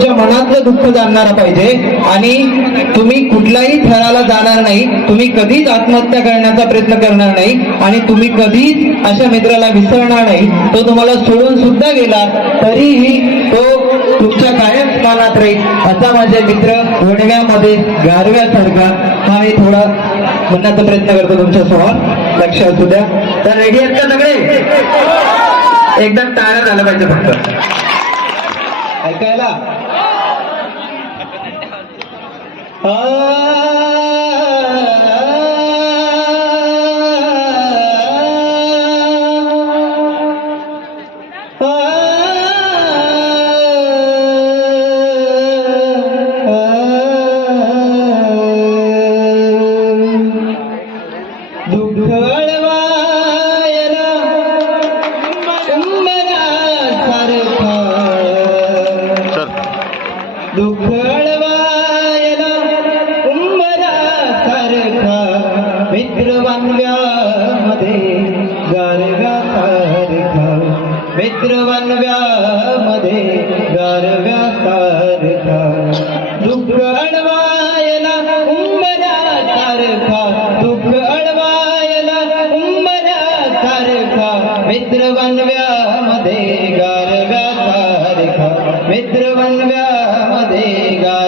तुमच्या मनातलं दुःख जाणणारा पाहिजे. आणि तुम्ही कुठल्याही थराला जाणार नाही. तुम्ही कधीच आत्महत्या करण्याचा प्रयत्न करणार नाही. आणि तुम्ही कधीच अशा मित्राला विसरणार नाही. तो तुम्हाला सोडून सुद्धा गेला तरीही तो तुमच्या कायम स्थानात राहील. असा माझे मित्र वणव्यामध्ये गारव्यासारखा हा मी थोडा म्हणण्याचा प्रयत्न करतो तुमच्यासमोर. लक्ष असू द्या. तर रेडी आहेत का सगळे? एकदम टाळ्या झालं पाहिजे फक्त. ऐकायला? गारव्यामध्ये गारव्या सारखा दुःख अडवायला उंबऱ्या सारखा दुःख अडवायला उंबऱ्या सारखा मित्र बनव्यामध्ये गारव्या सारखा मित्र बनव्यामध्ये गा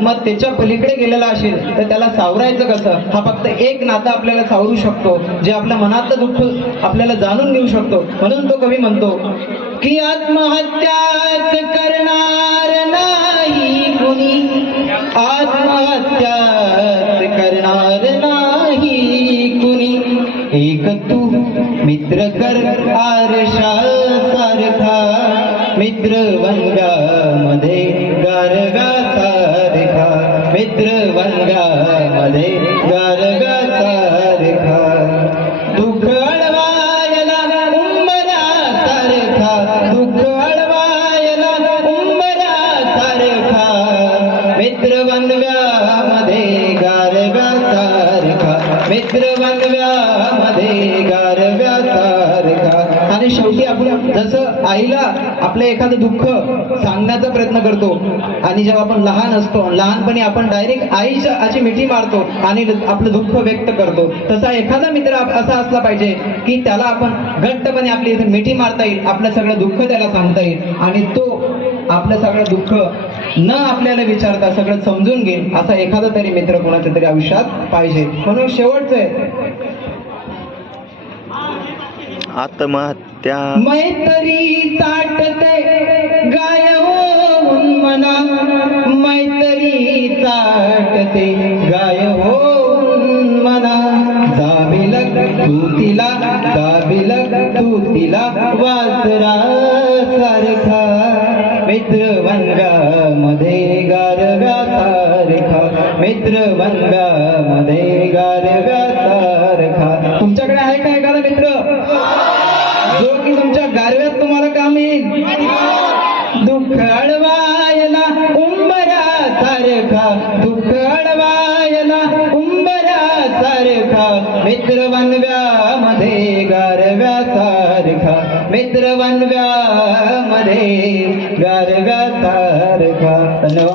आत्महत्येच्या पलीकडे गेलेला असेल तर त्याला सावरायचं कसं? हा फक्त एक नातं आपल्याला सावरू शकतो जे आपल्या मनातलं दुःख आपल्याला जाणून घेऊ शकतो. म्हणून तो कवी म्हणतो की आत्महत्याच करणार नाही कुणी? आत्महत्याच करणार नाही कुणी? एक तू मित्र कर आरशा सारखा मित्र वंगामध्ये मित्र वनव्यामध्ये गारव्या सारखा आणि शेवटी आपण जसं आईला आपलं एखादं दुःख सांगण्याचा प्रयत्न करतो आणि जेव्हा आपण लहान असतो लहानपणी आपण डायरेक्ट आईच्या अशी मिठी मारतो आणि आपलं दुःख व्यक्त करतो. तसा एखादा मित्र असा असला पाहिजे की त्याला आपण घट्टपणे आपली इथे मिठी मारता येईल आपलं सगळं दुःख त्याला सांगता येईल आणि तो आपलं सगळं दुःख न आपल्याला विचारता सगळं समजून घेईल असा एखादा तरी मित्र कोणाच्या तरी आयुष्यात पाहिजे. म्हणून शेवटचं आहे आत्महत्या. मैत्री ताटते गाय होऊन मना. मैत्री ताटते गाय होऊन मना. दाबिलक तू तिला दाबिलक तू तिला वासरा सारखा. मित्रवंगामध्ये गारव्या सारखा. मित्र सारखा दुःख अडवायला उंबरा सारखा. मित्र वनव्यामध्ये गारव्या सारखा. मित्र वनव्यामध्ये गारव्या सारखा. धन्यवाद.